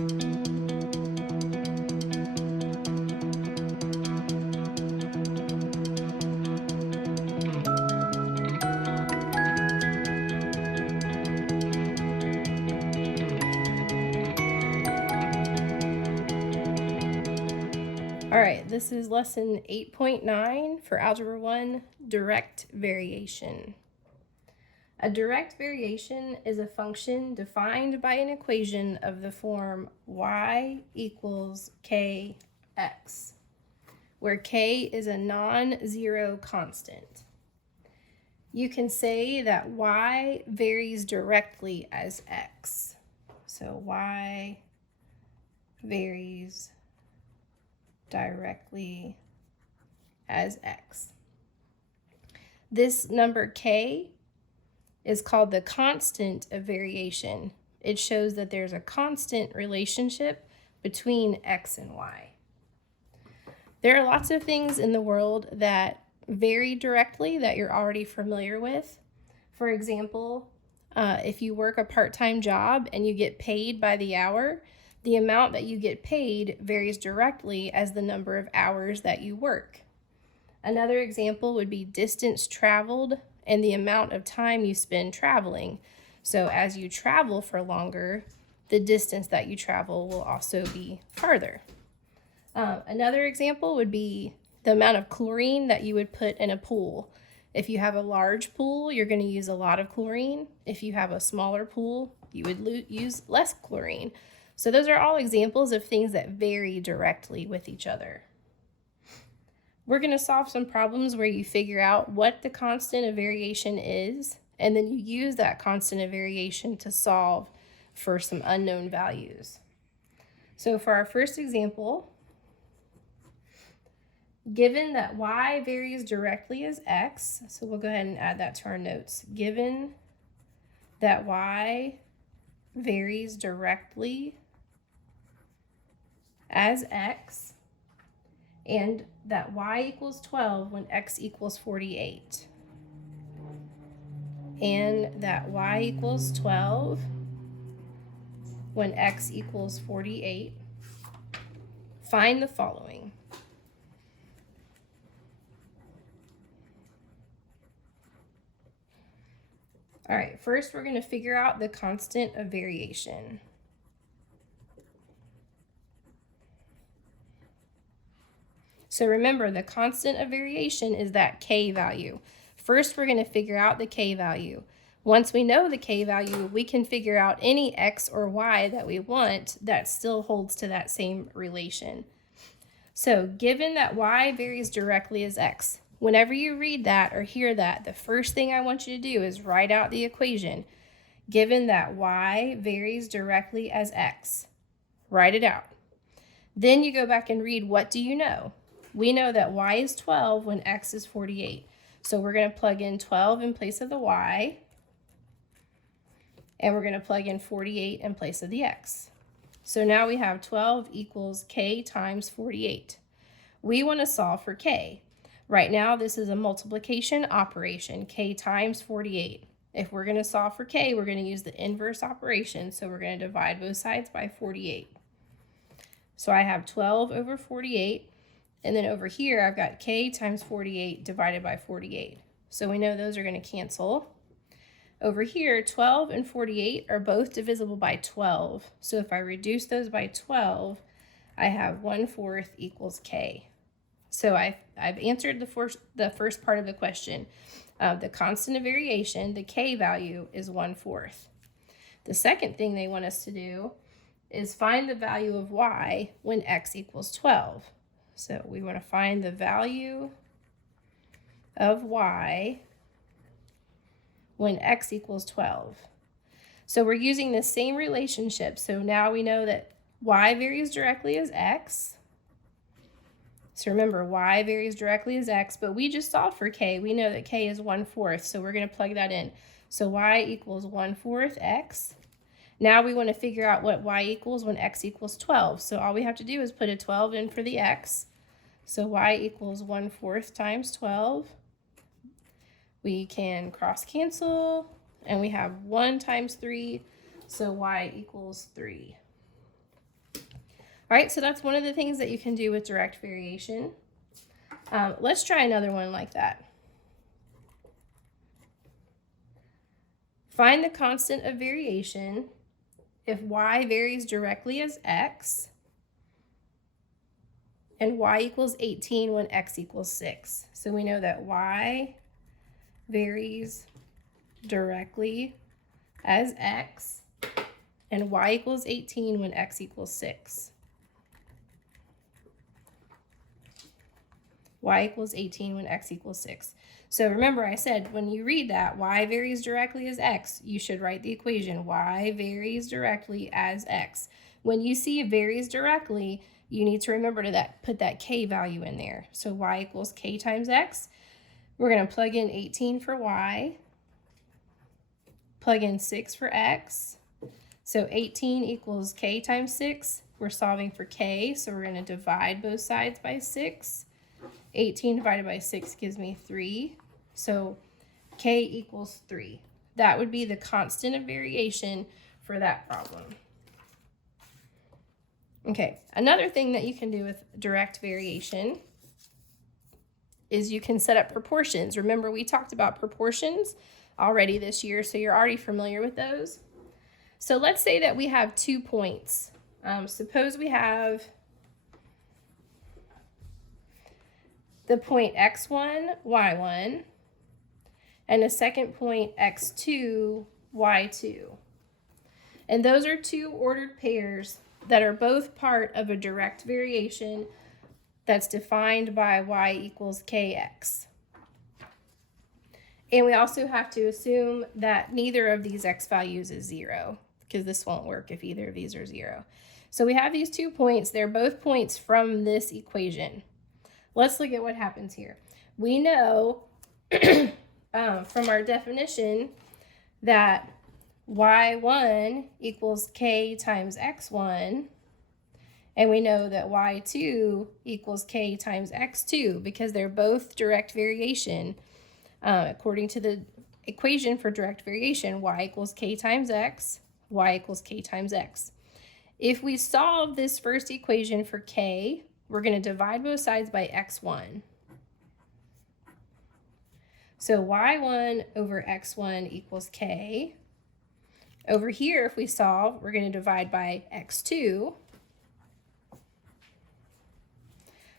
All right, this is lesson 8.9 for Algebra 1, direct variation. A direct variation is a function defined by an equation of the form y equals kx, where k is a non-zero constant. You can say that y varies directly as x. So y varies directly as x. This number k is called the constant of variation. It shows that there's a constant relationship between x and y. There are lots of things in the world that vary directly that you're already familiar with. For example, if you work a part-time job and you get paid by the hour, the amount that you get paid varies directly as the number of hours that you work. Another example would be distance traveled and the amount of time you spend traveling. So as you travel for longer, the distance that you travel will also be farther. Another example would be the amount of chlorine that you would put in a pool. If you have a large pool, you're going to use a lot of chlorine. If you have a smaller pool, you would use less chlorine. So those are all examples of things that vary directly with each other. We're going to solve some problems where you figure out what the constant of variation is, and then you use that constant of variation to solve for some unknown values. So for our first example, given that y varies directly as x, so we'll go ahead and add that to our notes. Given that y varies directly as x, and that y equals 12 when x equals 48. And that y equals 12 when x equals 48. Find the following. All right, first we're going to figure out the constant of variation. So remember, the constant of variation is that k value. First, we're going to figure out the k value. Once we know the k value, we can figure out any x or y that we want that still holds to that same relation. So given that y varies directly as x, whenever you read that or hear that, the first thing I want you to do is write out the equation. Given that y varies directly as x, write it out. Then you go back and read, what do you know? We know that y is 12 when x is 48. So we're going to plug in 12 in place of the y, and we're going to plug in 48 in place of the x. So now we have 12 equals k times 48. We want to solve for k. Right now, this is a multiplication operation, k times 48. If we're going to solve for k, we're going to use the inverse operation, so we're going to divide both sides by 48. So I have 12 over 48. And then over here, I've got k times 48 divided by 48. So we know those are going to cancel. Over here, 12 and 48 are both divisible by 12. So if I reduce those by 12, I have 1/4 equals k. So I've answered the first part of the question. The constant of variation, the k value, is 1/4. The second thing they want us to do is find the value of y when x equals 12. So we want to find the value of y when x equals 12. So we're using the same relationship. So now we know that y varies directly as x. So remember, y varies directly as x, but we just solved for k. We know that k is 1/4, so we're going to plug that in. So y equals 1/4 x. Now we want to figure out what y equals when x equals 12. So all we have to do is put a 12 in for the x. So y equals 1/4 times 12. We can cross cancel, and we have 1 times 3, so y equals 3. All right, so that's one of the things that you can do with direct variation. Let's try another one like that. Find the constant of variation if y varies directly as x and y equals 18 when x equals 6. So we know that y varies directly as x and y equals 18 when x equals 6. Y equals 18 when x equals 6. So remember I said when you read that y varies directly as x, you should write the equation y varies directly as x. When you see varies directly, you need to remember to put that k value in there. So y equals k times x. We're going to plug in 18 for y, plug in 6 for x. So 18 equals k times 6. We're solving for k, so we're going to divide both sides by 6. 18 divided by 6 gives me 3. So k equals 3. That would be the constant of variation for that problem. Okay, another thing that you can do with direct variation is you can set up proportions. Remember, we talked about proportions already this year, so you're already familiar with those. So let's say that we have 2 points. Suppose we have the point x1, y1, and a second point x2, y2. And those are 2 ordered pairs that are both part of a direct variation that's defined by y equals kx. And we also have to assume that neither of these x values is 0, because this won't work if either of these are 0. So we have these 2 points. They're both points from this equation. Let's look at what happens here. We know from our definition that y1 equals k times x1, and we know that y2 equals k times x2 because they're both direct variation. According to the equation for direct variation, y equals k times x, y equals k times x. If we solve this first equation for k, we're going to divide both sides by x1. So y1 over x1 equals k. Over here, if we solve, we're going to divide by x2.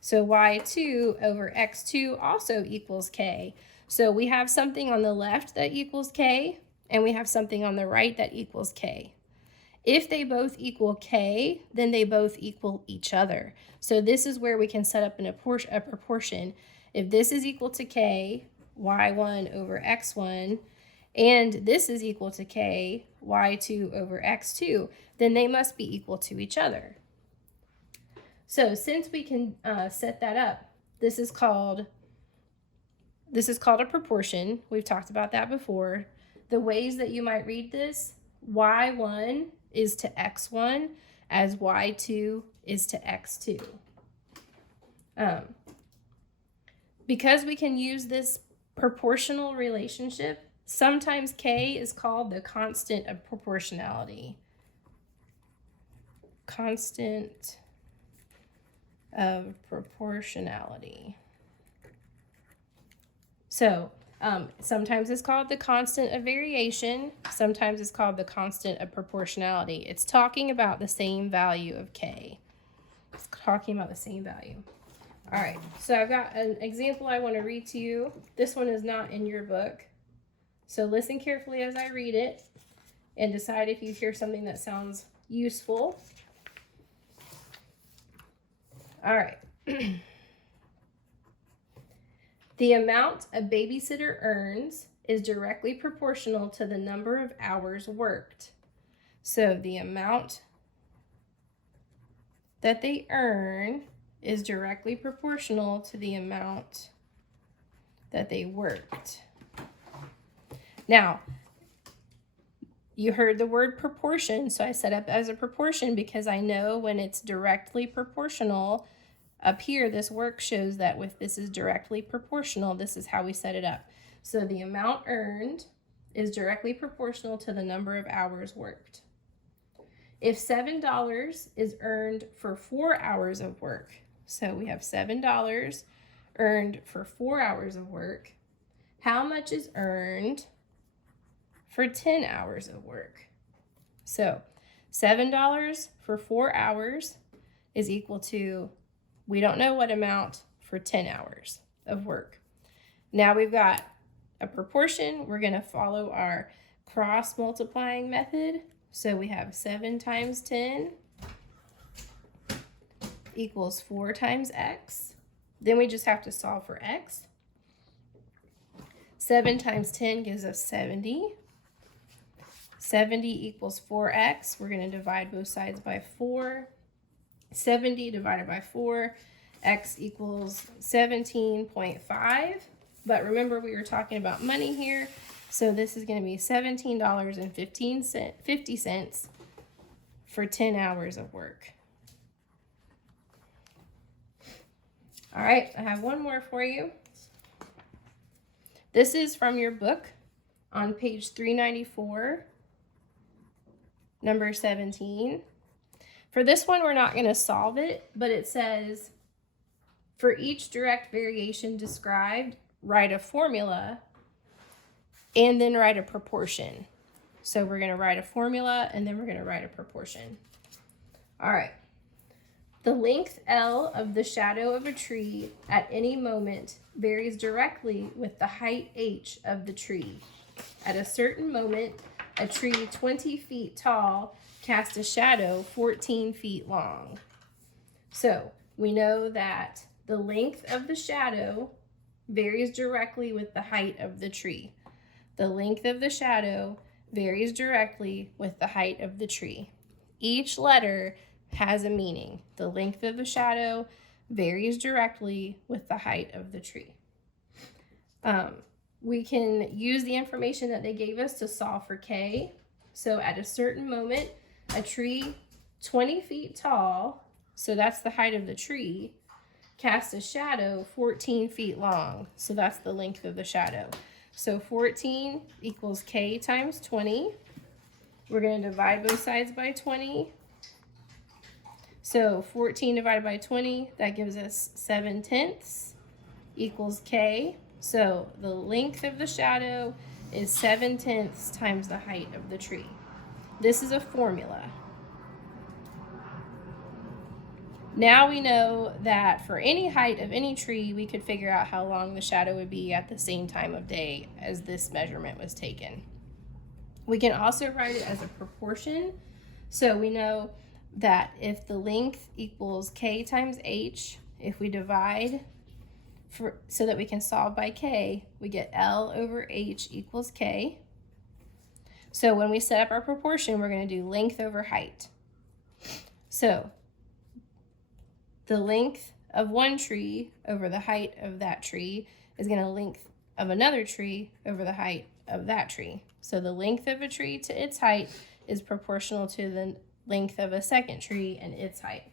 So y2 over x2 also equals k. So we have something on the left that equals k, and we have something on the right that equals k. If they both equal k, then they both equal each other. So this is where we can set up a proportion. If this is equal to k, y1 over x1, and this is equal to k, y2 over x2, then they must be equal to each other. So since we can set that up, this is called a proportion. We've talked about that before. The ways that you might read this, y1 is to x1 as y2 is to x2. Because we can use this proportional relationship, sometimes k is called the constant of proportionality. Constant of proportionality. So sometimes it's called the constant of variation. Sometimes it's called the constant of proportionality. It's talking about the same value of k. It's talking about the same value. All right, so I've got an example I want to read to you. This one is not in your book. So listen carefully as I read it and decide if you hear something that sounds useful. All right. The amount a babysitter earns is directly proportional to the number of hours worked. So the amount that they earn is directly proportional to the amount that they worked. Now, you heard the word proportion, so I set up as a proportion because I know when it's directly proportional. Up here, this work shows that if this is directly proportional, this is how we set it up. So the amount earned is directly proportional to the number of hours worked. If $7 is earned for 4 hours of work, so we have $7 earned for 4 hours of work, how much is earned for 10 hours of work? So $7 for 4 hours is equal to, we don't know what amount for 10 hours of work. Now we've got a proportion. We're going to follow our cross multiplying method. So we have 7 times 10 equals 4 times x. Then we just have to solve for x. 7 times 10 gives us 70. 70 equals 4x. We're going to divide both sides by 4. 70 divided by 4, x equals 17.5. But remember, we were talking about money here. So this is going to be $17.50 for 10 hours of work. All right, I have one more for you. This is from your book on page 394, number 17. For this one, we're not going to solve it, but it says, for each direct variation described, write a formula and then write a proportion. So we're going to write a formula and then we're going to write a proportion. All right. The length L of the shadow of a tree at any moment varies directly with the height h of the tree. At a certain moment, a tree 20 feet tall casts a shadow 14 feet long. So we know that the length of the shadow varies directly with the height of the tree. The length of the shadow varies directly with the height of the tree. Each letter has a meaning. The length of the shadow varies directly with the height of the tree. We can use the information that they gave us to solve for K. So at a certain moment, a tree 20 feet tall, so that's the height of the tree, casts a shadow 14 feet long. So that's the length of the shadow. So 14 equals K times 20. We're going to divide both sides by 20. So 14 divided by 20, that gives us 7/10 equals K. So the length of the shadow is 7/10 times the height of the tree. This is a formula. Now we know that for any height of any tree, we could figure out how long the shadow would be at the same time of day as this measurement was taken. We can also write it as a proportion. So we know that if the length equals K times H, if we divide so that we can solve by K, we get L over H equals K. So when we set up our proportion, we're going to do length over height. So the length of one tree over the height of that tree is going to length of another tree over the height of that tree. So the length of a tree to its height is proportional to the length of a second tree and its height.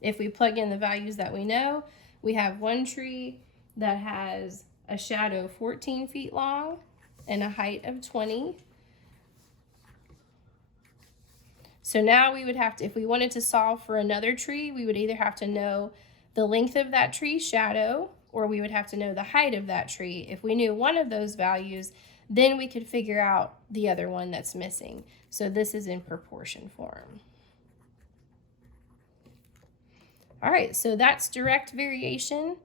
If we plug in the values that we know, we have one tree that has a shadow 14 feet long and a height of 20. So now we would have to, if we wanted to solve for another tree, we would either have to know the length of that tree's shadow, or we would have to know the height of that tree. If we knew one of those values, then we could figure out the other one that's missing. So this is in proportion form. All right, so that's direct variation.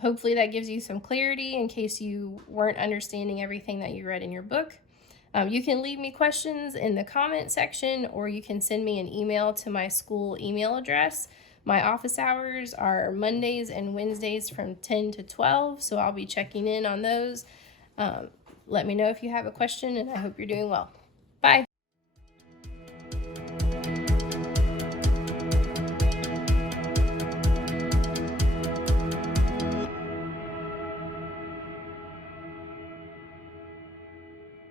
Hopefully that gives you some clarity in case you weren't understanding everything that you read in your book. You can leave me questions in the comment section, or you can send me an email to my school email address. My office hours are Mondays and Wednesdays from 10 to 12, so I'll be checking in on those. Let me know if you have a question, and I hope you're doing well.